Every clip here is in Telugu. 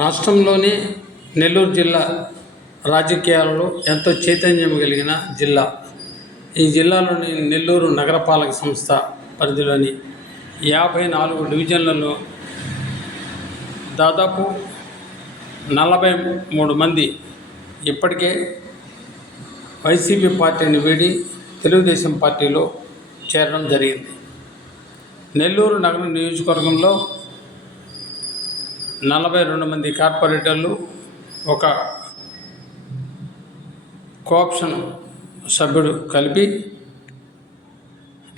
రాష్ట్రంలోని నెల్లూరు జిల్లా రాజకీయాలలో ఎంతో చైతన్యం కలిగిన జిల్లా. ఈ జిల్లాలోని నెల్లూరు నగరపాలక సంస్థ పరిధిలోని యాభై నాలుగు డివిజన్లలో దాదాపు నలభై మూడు మంది ఇప్పటికే వైసీపీ పార్టీని వీడి తెలుగుదేశం పార్టీలో చేరడం జరిగింది. నెల్లూరు నగర నియోజకవర్గంలో నలభై రెండు మంది కార్పొరేటర్లు ఒక కోఆప్షన్ సభ్యుడు కలిపి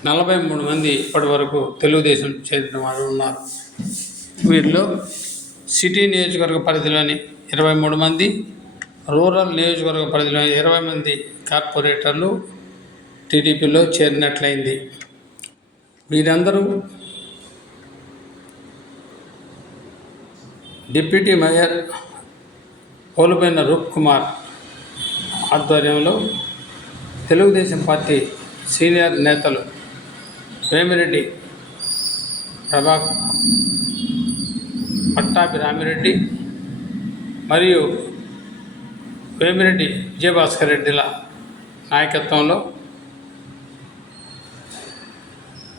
నలభై మూడు మంది ఇప్పటి వరకు తెలుగుదేశం చేరిన వారు ఉన్నారు. వీరిలో సిటీ నియోజకవర్గ పరిధిలోని ఇరవై మూడు మంది రూరల్ నియోజకవర్గ పరిధిలోని ఇరవై మంది కార్పొరేటర్లు టీడీపీలో చేరినట్లయింది. వీరందరూ డిప్యూటీ మేయర్ పోలుపైన రూప్ కుమార్ ఆధ్వర్యంలో తెలుగుదేశం పార్టీ సీనియర్ నేతలు వేమిరెడ్డి ప్రభా పట్టాభి రామిరెడ్డి మరియు వేమిరెడ్డి విజయభాస్కర్ రెడ్డిల నాయకత్వంలో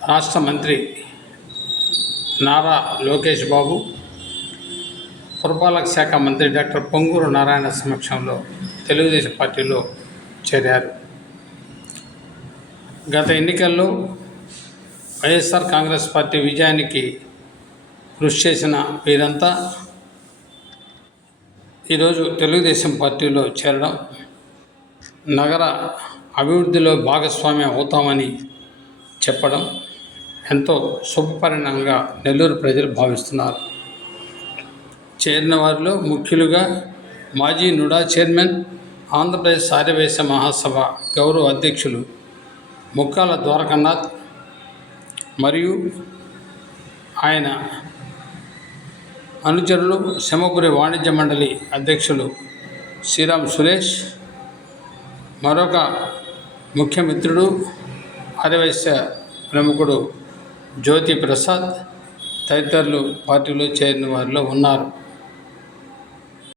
రాష్ట్ర మంత్రి నారా లోకేష్ బాబు పురపాలక శాఖ మంత్రి డాక్టర్ పొంగూరు నారాయణ సమక్షంలో తెలుగుదేశం పార్టీలో చేరారు. గత ఎన్నికల్లో వైఎస్ఆర్ కాంగ్రెస్ పార్టీ విజయానికి కృషి చేసిన వీరంతా ఈరోజు తెలుగుదేశం పార్టీలో చేరడం నగర అభివృద్ధిలో భాగస్వామ్యం అవుతామని చెప్పడం ఎంతో శుభపరిణంగా నెల్లూరు ప్రజలు భావిస్తున్నారు. చేరిన వారిలో ముఖ్యులుగా మాజీ నుడా చైర్మన్ ఆంధ్రప్రదేశ్ ఆర్యవేశ మహాసభ గౌరవ అధ్యక్షులు ముక్కాల ద్వారకనాథ్ మరియు ఆయన అనుచరులు శమపురి వాణిజ్య మండలి అధ్యక్షులు శ్రీరామ్ సురేష్ మరొక ముఖ్యమిత్రుడు ఆర్యవైశ్య ప్రముఖుడు జ్యోతి ప్రసాద్ తదితరులు పార్టీలో చేరిన వారిలో ఉన్నారు.